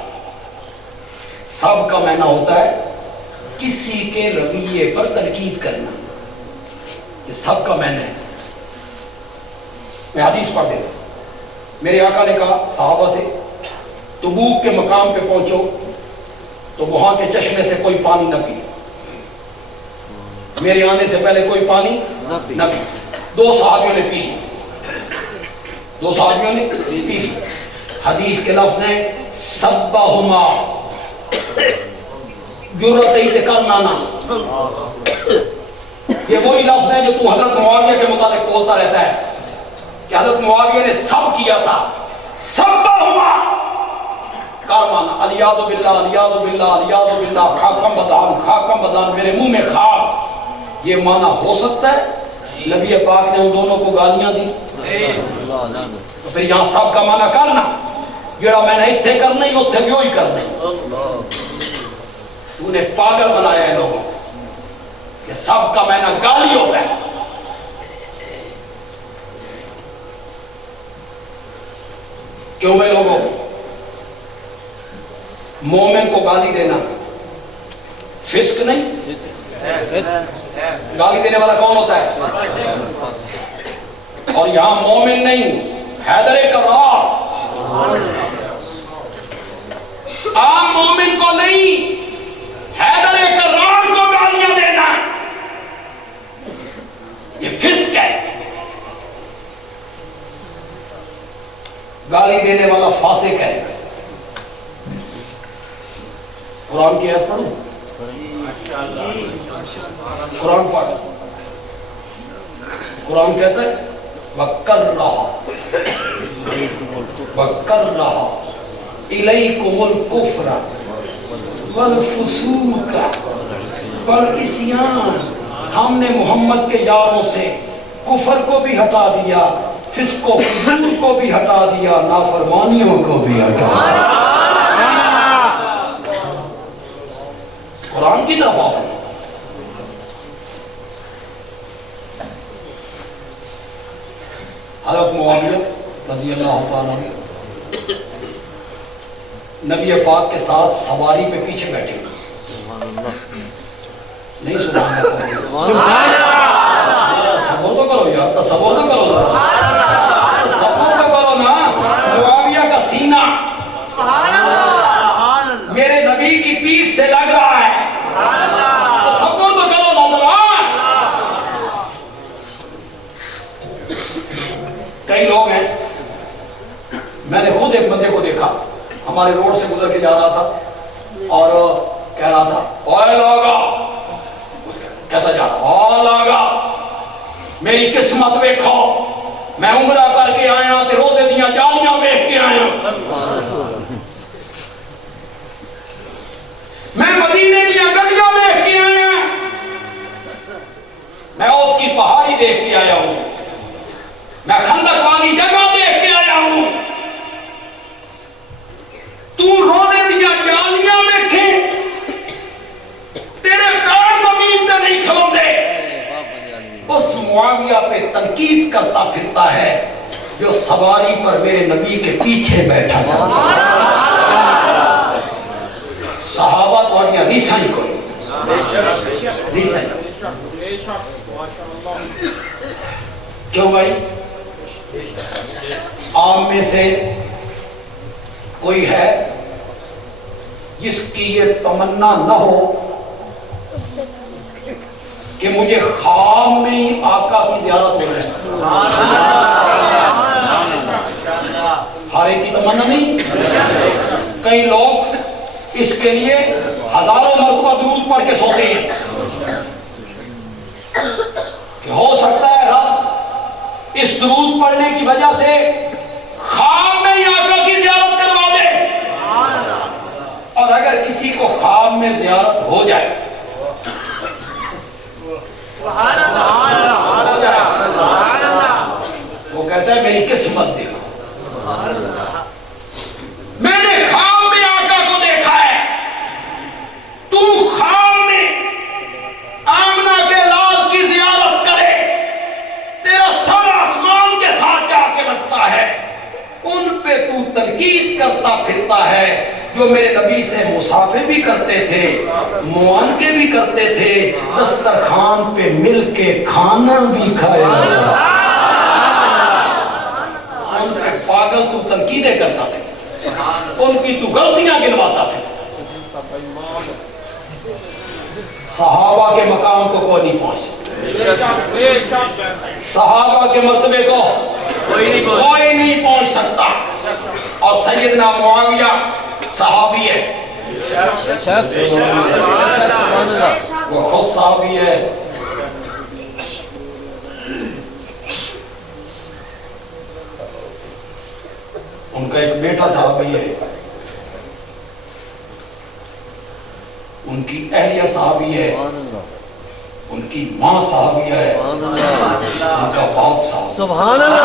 سب کا معنی ہوتا ہے کسی کے رویے پر تنقید کرنا. یہ سب کا معنی ہے. میں حدیث پڑھ دیتا ہوں. میرے آقا نے کہا صحابہ سے تبوک کے مقام پہ پہنچو تو وہاں کے چشمے سے کوئی پانی نہ پی. میرے آنے سے پہلے کوئی پانی نہ پی. 2 صحابیوں نے پی لی، 2 صحابیوں نے پی لی. حدیث کے لفظ ہیں سبہما جرت کرنا نا. یہ وہی لفظ ہے جو تو حضرت معاویہ کے متعلق بولتا رہتا ہے کہ حضرت معاویہ نے سب کیا تھا. سبہما کارمانا الیاذ باللہ الیاذ باللہ الیاذ باللہ، خاکم بدان خاکم بدان، میرے منہ میں خاک. یہ معنی ہو سکتا ہے؟ نبی پاک نے ان دونوں کو گالیاں دی. تو پھر یہاں سب کا معنی کرنا، جڑا میں نے اتھے کرنا ہی اتھے بھی ہوئی کرنا ہی. تو نے پاگل بنایا ہے لوگوں کہ سب کا معنی گالی ہوتا ہے. کیوں میں لوگوں مومن کو گالی دینا فسق نہیں؟ گالی دینے والا کون ہوتا ہے؟ اور یہاں مومن نہیں، حیدر کرار گالی دینے والا فاسق ہے. قرآن کی آیت پڑھوں؟ قرآن پڑھ. قرآن کہتا ہے وَكَرَّهَ إِلَيْكُمُ الْكُفْرَ وَالْفُسُوقَ وَالْعِصْيَانَ. ہم نے محمد کے یاروں سے کفر کو بھی ہٹا دیا, فسق و فجور کو بھی ہٹا دیا, نافرمانیوں کو بھی ہٹا دیا. قرآن کی طرف آؤ. حضرت معاویہ رضی اللہ تعالیٰ عنہ نبی پاک کے ساتھ سواری پہ پیچھے بیٹھے. نہیں سبحان اللہ, تصور تو کرو یار, تصور تو کرو, تصور تو کرو نا. معاویہ کا سینہ میرے نبی کی پیٹھ سے لگ رہا ہے. تصور تو کرو نوجوان. کئی لوگ ہیں, میں نے خود ایک بندے کو دیکھا, ہمارے روڈ سے گزر کے جا رہا تھا اور کہہ رہا تھا اوے لاگا, کہتا جا رہا اوے لاگا میری قسمت ویکھو, میں عمرہ کر کے آیا تے روزے دیاں جالیاں ویکھ کے آیا, میں مدینے دیاں گلیاں ویکھ کے آیا, میں احد کی پہاڑی دیکھ کے آیا ہوں, میں خندق والی جگہ دیکھ کے آیا ہوں. تو روزے دیاں جالیاں ویکھے, تیرے پیر زمین تے نہیں کھلوندے. اس معاویہ پہ تنقید کرتا پھرتا ہے جو سواری پر میرے نبی کے پیچھے بیٹھا تھا. صحابہ تو آنیا ریساں ہی کوئی ریساں ہی. کیوں بھائی؟ عام میں سے کوئی ہے جس کی یہ تمنا نہ ہو کہ مجھے خواب میں ہی آقا کی زیارت ہو رہے. ہر ایک کی تمنا نہیں. کئی لوگ اس کے لیے ہزاروں مرتبہ درود پڑھ کے سوتے ہیں کہ ہو سکتا ہے رب اس درود پڑھنے کی وجہ سے خواب میں ہی آقا کی زیارت کروا دے. اور اگر کسی کو خواب میں زیارت ہو جائے وہ کہتا ہے میری قسمت دیکھو, میں نے خواب میں آقا کو دیکھا ہے. تو خواب میں آمنہ کے لال کی زیارت کرے, تیرا سر آسمان کے ساتھ جا کے لگتا ہے. ان پہ تو تنقید کرتا پھرتا ہے جو میرے نبی سے مسافر بھی کرتے تھے, معانقے بھی کرتے تھے, دسترخوان پہ مل کے کھانا بھی کھایا. ان پہ پاگل تو تنقیدیں کرتا تھا, ان کی تو غلطیاں گنواتا تھا. صحابہ کے مقام کو کوئی نہیں پہنچ, صحابہ کے مرتبے کو کوئی نہیں پہنچ سکتا. اور سیدنا معاویہ صحابی ہے, وہ خود صحابی ہے. ان کا ایک بیٹا صحابی ہے, ان کی اہلیہ صحابی ہے, ان کی ماں صحابی ہے, ان کا باپ صحابی ہے,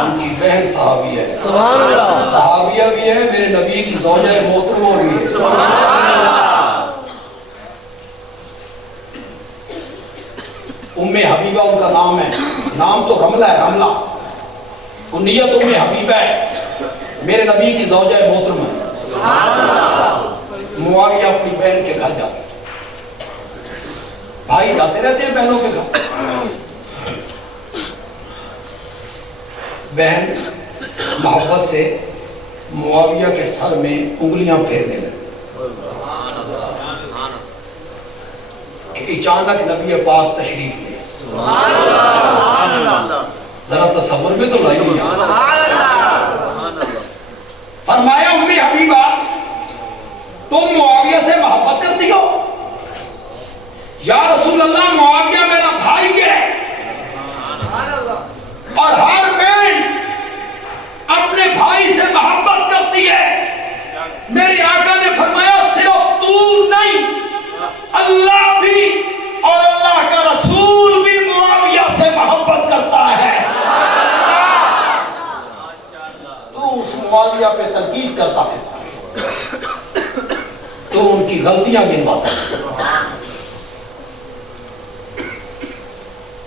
ان کی بہن صحابی ہے, صحابیہ بھی ہے, میرے نبی کی زوجہ محترمہ بھی ہے. ام حبیبہ ان کا نام ہے, نام تو رملہ ہے, رملہ کنیت ام حبیبہ ہے, میرے نبی کی زوجہ محترمہ ہے. معاویہ اپنی بہن کے گھر جاتے, بھائی جاتے رہتے ہیں بہنوں کے گھر. بہن محبت سے معاویہ کے سر میں انگلیاں پھیرنے لگے کہ اچانک نبی پاک تشریف لے. ذرا تصور میں تو لائیے. اولیاء پہ تنقید کرتا ہے تو ان کی غلطیاں گنواتا ہے،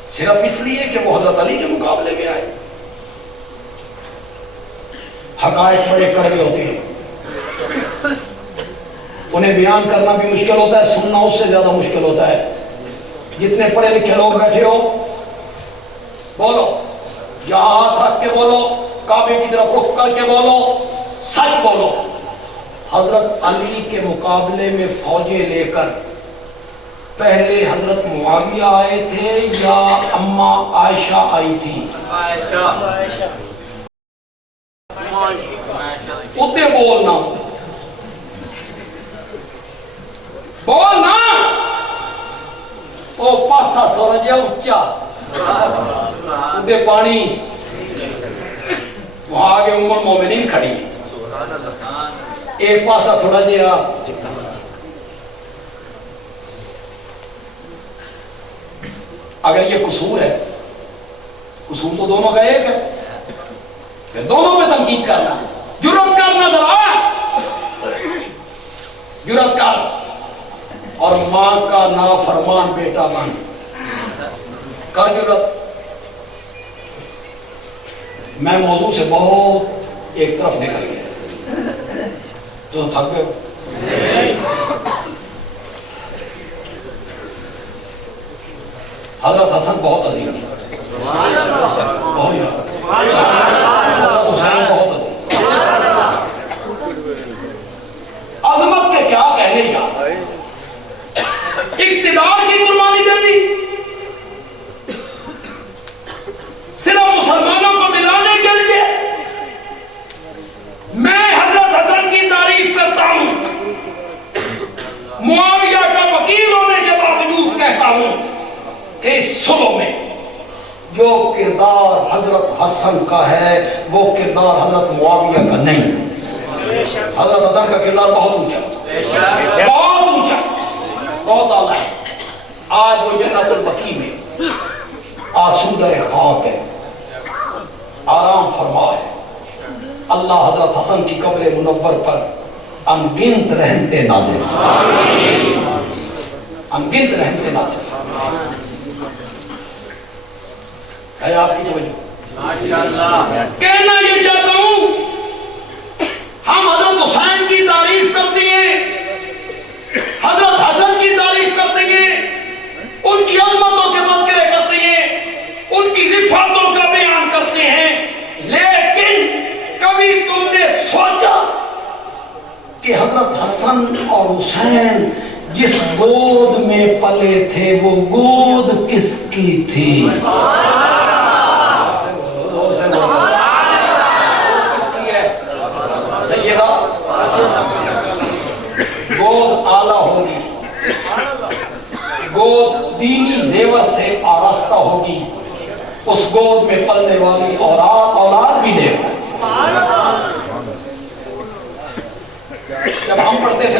صرف اس لیے کہ وہ حضرت علی کے مقابلے میں آئے۔ حقائق بڑے کڑوے ہوتے ہیں، انہیں بیان کرنا بھی مشکل ہوتا ہے، سننا اس سے زیادہ مشکل ہوتا ہے۔ جتنے پڑھے لکھے لوگ بیٹھے ہو بولو، یہاں ہاتھ رکھ کے بولو، کعبے کی طرف رخ کر کے بولو، سچ بولو، حضرت علی کے مقابلے میں فوجیں لے کر پہلے حضرت معاویہ آئے تھے یا اماں عائشہ آئی تھی؟ اتنے بولنا بولنا، وہ پاسا سورج ہے اچا اتنے پانی، وہاں آگے ام المومنین کھڑی، ایک پاسا تھوڑا جہا اگر یہ قصور ہے، قصور تو دونوں کا ایک ہے، پھر دونوں پہ تنقید کرنا، جرأت کرنا ذرا، جرأت کر، اور ماں کا نافرمان بیٹا بن کر جرأت۔ میں موضوع سے بہت ایک طرف نکل گیا، تو تھک گئے ہو۔ حضرت حسن بہت عظیم، بہت حضرت حسین بہت عظیم، عظمت کے کیا کہنے یار، اقتدار کی قربانی دے دی، صرف مسلمانوں کو ملانے کے لیے۔ میں حضرت حسن کی تعریف کرتا ہوں، معاویہ کا وکیل ہونے کے باوجود کہتا ہوں کہ اس صلح میں جو کردار حضرت حسن کا ہے وہ کردار حضرت معاویہ کا نہیں۔ حضرت حسن کا کردار بہت اونچا، بہت اونچا، بہت اعلیٰ ہے۔ آج وہ جنت البقیع میں آسودہ خاک ہے، آرام فرما ہے۔ اللہ حضرت حسن کی قبر منور پر انگنت رحمتیں نازل، انگنت رحمتیں نازل ہے۔ آپ کی توجہ، کہنا یہ چاہتا ہوں، ہم حضرت حسین کی تعریف کرتے ہیں، حضرت حسن کی تعریف کرتے ہیں، ان کی عظمتوں کے تذکرے کرتے ہیں، ان کی رفعتوں کا بیان کرتے ہیں، لیکن کبھی تم نے سوچا کہ حضرت حسن اور حسین جس گود میں پلے تھے وہ گود کس کی تھی؟ گود اعلیٰ ہوگی، گود دینی زیور سے آراستہ ہوگی، اس گود میں پلنے والی اولاد بھی لے گا۔ جب ہم پڑھتے تھے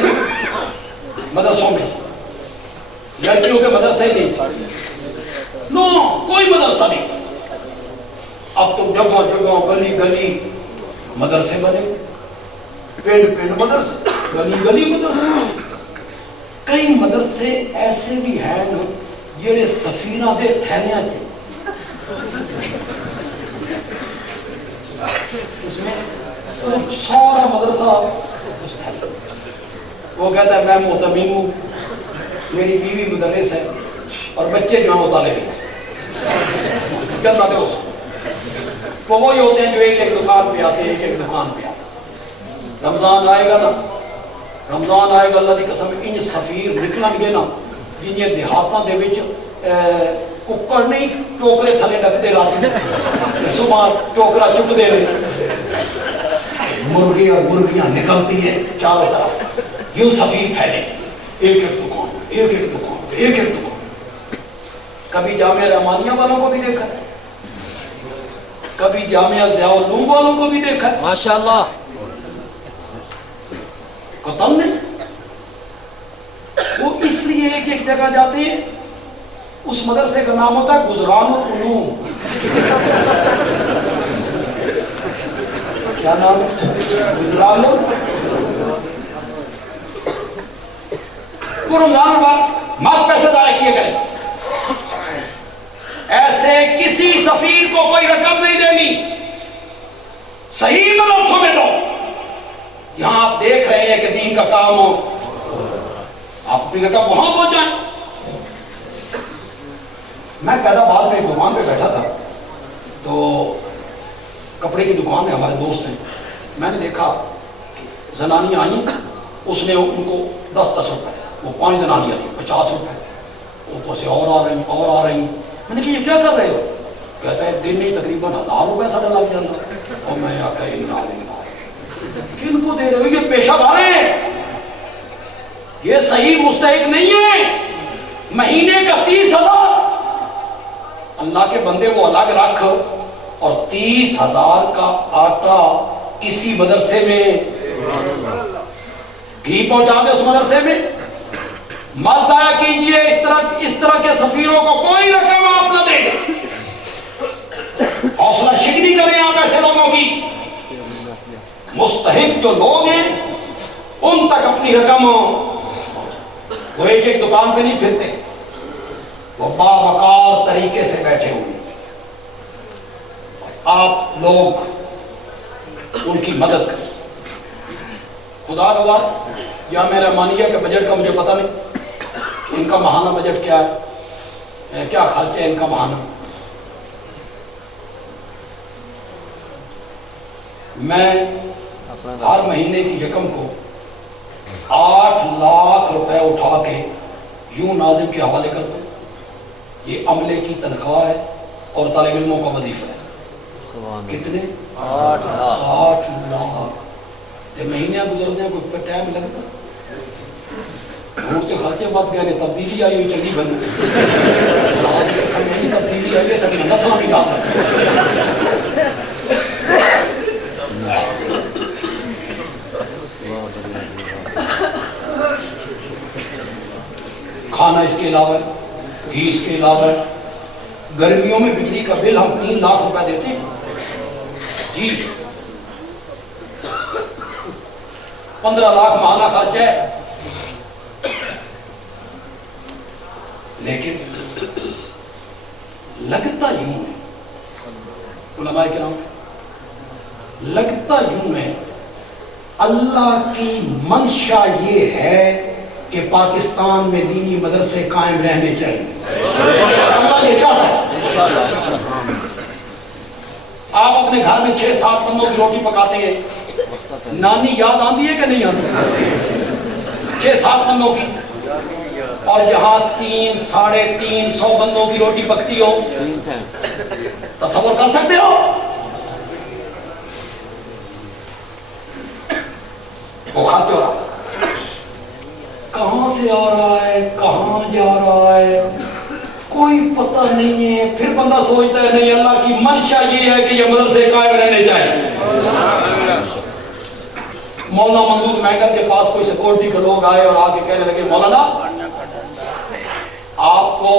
مدرسوں میں، لڑکیوں کے مدرسے ہی نہیں تھے، نو کوئی مدرسہ نہیں، اب تو جگہ جگہ گلی گلی مدرسے بنے، پنڈ پنڈ مدرسے، گلی گلی مدرسے۔ کئی مدرسے ایسے بھی ہیں جڑے سفینہ دے تھیلیاں چ، اس میں سارا مدرسہ، وہ کہتا ہے میں محتمم ہوں، میری بیوی مدرس ہے اور بچے جو ہیں وہ طالب علم، چلتا دے اس کو، وہی ہوتے ہیں جو ایک ایک دکان پہ آتے ہیں، ایک ایک دکان پہ آتے ہیں۔ رمضان آئے گا نا، رمضان آئے گا اللہ کی قسم انج سفیر نکلن گے نا جن دیہاتاں دے وچ ککڑ نہیں ٹوکرے تھلے ڈکتے رات صبح ٹوکرا چکتے رہے، مرغی اور مرغیاں نکلتی ہیں چاروں طرف، یوں سفیر پھیلے ایک ایک دکان، ایک ایک دکان، ایک ایک دکان۔ کبھی جامعہ رحمانیہ والوں کو بھی دیکھا ہے، کبھی جامعہ ضیاء العلوم والوں کو بھی دیکھا ہے، ماشاءاللہ، قطن نہیں۔ وہ اس لیے ایک ایک جگہ جاتے ہیں، اس مدرسے کا نام ہوتا ہے گزران العلوم، کیا نام ہے رمضان بعد مت پیسے ضائع کیے کریں. ایسے کسی سفیر کو کوئی رقم نہیں دینی, صحیح مدرسوں میں دو. یہاں آپ دیکھ رہے ہیں کہ دین کا کام ہو, آپ اپنی رقم وہاں پہنچائیں. میں قید آباد میں ایک دکان پہ بیٹھا تھا, تو کپڑے کی دکان ہے, ہمارے دوست ہیں. میں نے دیکھا کہ زنانیاں آئیں, اس نے ان کو 10-10 روپے, وہ 5 زنانیاں تھیں, 50 روپے, اوپر سے اور آ رہی اور آ رہی. میں نے کہا یہ کیا کر رہے ہو؟ کہتا ہے دن میں تقریباً 1000 روپے ساڑھا لگ جاتا. اور میں آخا کن کو دے رہے ہو؟ یہ پیشہ مارے ہیں, یہ صحیح مستحق نہیں ہے. مہینے کا 30,000 اللہ کے بندے وہ الگ رکھ, اور 30,000 کا آٹا اسی مدرسے میں گھی پہنچا دے, اس مدرسے میں مت ضائع کیجئے. اس طرح کے سفیروں کو کوئی رقم آپ نہ دیں. حوصلہ شکنی کریں آپ ایسے لوگوں کی. مستحق جو لوگ ہیں ان تک اپنی رقم, وہ ایک دکان پہ نہیں پھرتے, وہ باوقار طریقے سے بیٹھے ہوئے. آپ لوگ ان کی مدد کریں. خدا روا یا میرا مانیہ کہ بجٹ کا مجھے پتہ نہیں ان کا ماہانہ بجٹ کیا ہے, کیا خرچ ہے ان کا ماہانہ. میں ہر مہینے کی رقم کو 8 لاکھ روپے اٹھا کے یوں ناظم کے حوالے کرتا ہوں. یہ عملے کی تنخواہ ہے اور طالب علموں کا وظیفہ ہے. کتنے؟ 8 لاکھ. مہینے گزرتے ہیں, کوئی ٹائم لگتا, بھوک سے خرچے بات گیا, تبدیلی آئی ہوئی چلی بنی. تبدیلی آئی سب میں نسل بھی یاد ہے. کھانا اس کے علاوہ, گھی اس کے علاوہ, گرمیوں میں بجلی کا بل ہم 3 لاکھ روپے دیتے ہیں جی. 15 لاکھ ماہانہ خرچ ہے. لیکن لگتا یوں ہے, علماء کرام, لگتا یوں ہے اللہ کی منشا یہ ہے کہ پاکستان میں دینی مدرسے قائم رہنے چاہیے. اللہ یہ چاہتا ہے. آپ اپنے گھر میں 6-7 بندوں کی روٹی پکاتے ہیں, نانی یاد آتی ہے کہ نہیں آتی؟ 6-7 بندوں کی, اور یہاں 300-350 بندوں کی روٹی پکتی ہو, تصور کر سکتے ہو؟ وہ کھاتے ہو رہا, کہاں سے آ رہا ہے, کہاں جا رہا ہے, کوئی پتہ نہیں ہے. پھر بندہ سوچتا ہے نہیں, اللہ کی منشا یہ ہے کہ یہ مدرسے قائم رہنے چاہیے. مولانا منظور مینگر کے پاس کوئی سیکورٹی کے لوگ آئے اور آ کے کہنے لگے, مولانا آپ کو,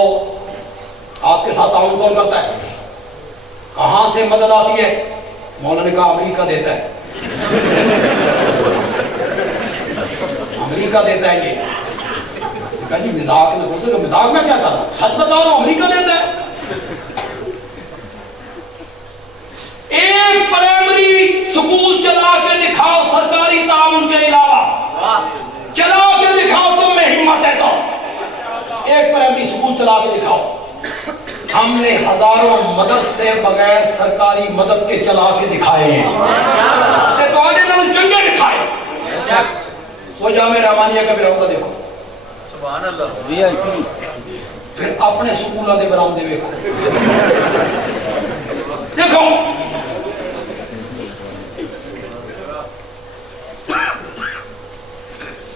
آپ کے ساتھ تعاون کون کرتا ہے, کہاں سے مدد آتی ہے؟ مولانا نے کہا امریکہ دیتا ہے. امریکہ دیتا ہے. یہ کہا جی مذاق نہ کرو. مذاق میں کیا کر رہا ہوں, سچ بتا رہا ہوں, امریکہ دیتا ہے. ایک پرائمری سکول چلا کے دکھاؤ سرکاری تعاون کے علاوہ, چلا کے دکھاؤ, تم میں ہمت ہے تو ایک پرائمری سکول چلا کے دکھاؤ. ہم نے ہزاروں مدرسے بغیر سرکاری مدد کے چلا کے دکھائے ہیں, چنگے دکھائے. وہ جامعہ رحمانیہ کا بھی روضہ دیکھو, سبحان اللہ, وی آئی پی. پھر اپنے سکولوں کے برآمدے دیکھو, دیکھو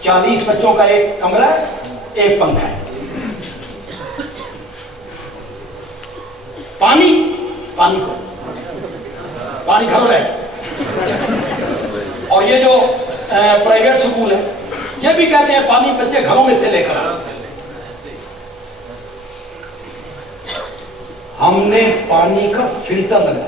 40 بچوں کا ایک کمرہ ہے, ایک پنکھا ہے. پانی گھر ہے. اور یہ جو پرائیویٹ سکول ہے یہ بھی کہتے ہیں پانی بچے گھروں میں سے لے کر. ہم نے پانی کا فلٹر لگایا,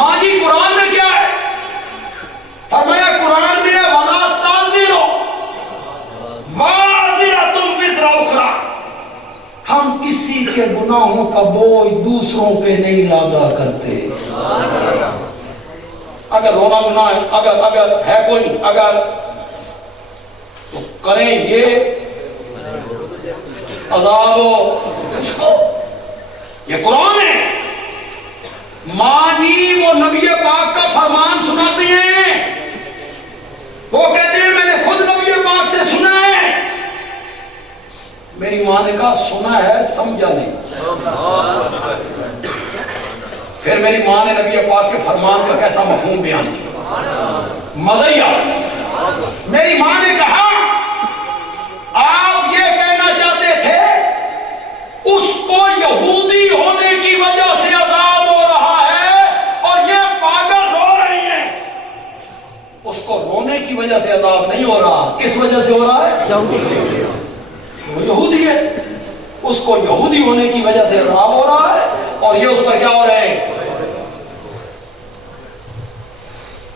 ماں جی قرآن میں کیا ہے؟ فرمایا قرآن میں وَلَا تَزِرُ وَازِرَةٌ وِزْرَ أُخْرَىٰ، ہم کسی کے گناہوں کا بوجھ دوسروں پہ نہیں لادا کرتے. اگر رونا گناہ ہے، اگر ہے کوئی نہیں، اگر تو کریں یہ عذاب اس کو. یہ قرآن ہے. ماں جی وہ نبی پاک کا فرمان سناتے ہیں، وہ کہتے ہیں میں نے خود نبی پاک سے سنا ہے. میری ماں نے کہا سنا ہے سمجھا نہیں. پھر میری ماں نے نبی پاک کے فرمان کا کیسا مفہوم بیان کیا، مزہ ہی آ. میری ماں نے کہا آپ یہ کہنا چاہتے تھے اس کو یہودی ہونے کی وجہ سے عذاب ہو رہا ہے اور یہ پاگل رو رہی ہیں. اس کو رونے کی وجہ سے عذاب نہیں ہو رہا. کس وجہ سے ہو رہا ہے؟ وہ یہودی ہے. اس کو یہودی ہونے کی وجہ سے عذاب ہو رہا ہے اور یہ اس پر کیا ہو رہے ہیں.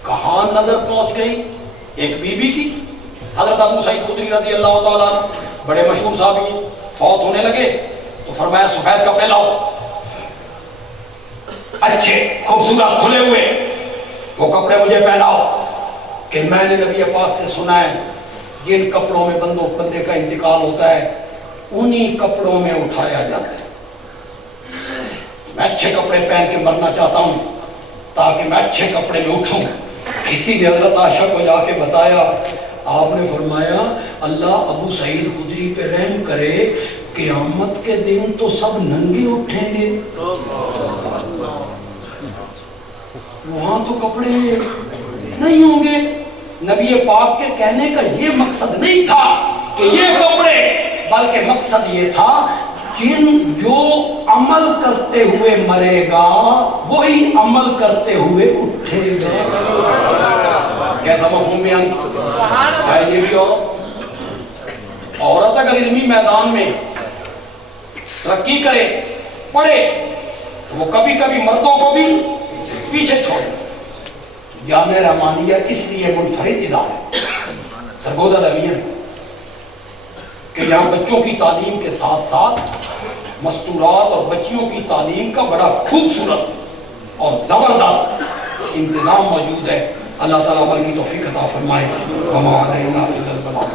کہاں نظر پہنچ گئی ایک بی بی کی. حضرت ابو سعید خدری رضی اللہ تعالیٰ عنہ بڑے مشہور صحابی فوت ہونے لگے تو فرمایا سفید کپڑے لاؤ، اچھے خوبصورت کھلے ہوئے وہ کپڑے مجھے پہناؤ کہ میں نے نبی پاک سے سنا ہے جن کپڑوں میں بندے کا انتقال ہوتا ہے انہی کپڑوں میں اٹھایا جاتا ہے. میں اچھے کپڑے پہن کے مرنا چاہتا ہوں تاکہ میں اچھے کپڑے میں اٹھوں. کسی نے حضرت عائشہ کو جا کے بتایا. آپ نے فرمایا اللہ ابو سعید خدری پہ رحم کرے، قیامت کے دن تو سب ننگے اٹھیں گے، وہاں تو کپڑے نہیں ہوں گے. نبی پاک کے کہنے کا یہ مقصد نہیں تھا کہ یہ کپڑے، بلکہ مقصد یہ تھا جو عمل کرتے ہوئے مرے گا وہی عمل کرتے ہوئے اٹھے گا. کیسا مفہوم بیان ہے یہ بھی. عورت اگر علمی میدان میں ترقی کرے، پڑھے، وہ کبھی کبھی مردوں کو بھی پیچھے چھوڑے. جامعہ رحمانیہ اس لیے منفرد ادارہ سرگودا رویہ کہ یہاں بچوں کی تعلیم کے ساتھ ساتھ مستورات اور بچیوں کی تعلیم کا بڑا خوبصورت اور زبردست انتظام موجود ہے. اللہ تعالیٰ عمل کی توفیق عطا فرمائے. وما علینا الا البلاغ.